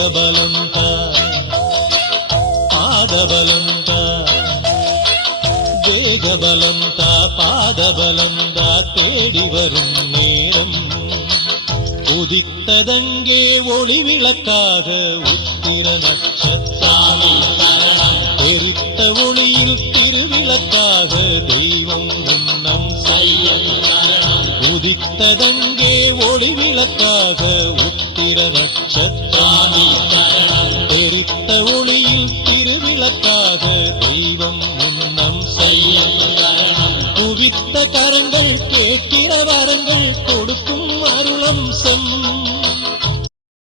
தேகபலந்தா பாதபலந்தா தேகபலந்தா பாதபலந்தா தேடி வரும் நேரம் உதித்ததங்கே ஒளி விளக்காக உத்திர நட்சத்திரம் எரித்த ஒளியில் திருவிளக்காக தெய்வம் முன்னம் உதித்ததங்கே ஒளி விளக்காக உத்திர நட்சத்திரம் எரித்த ஒளியில் திருவிளக்காக தெய்வம் முன்னம் குவித்த கரங்கள்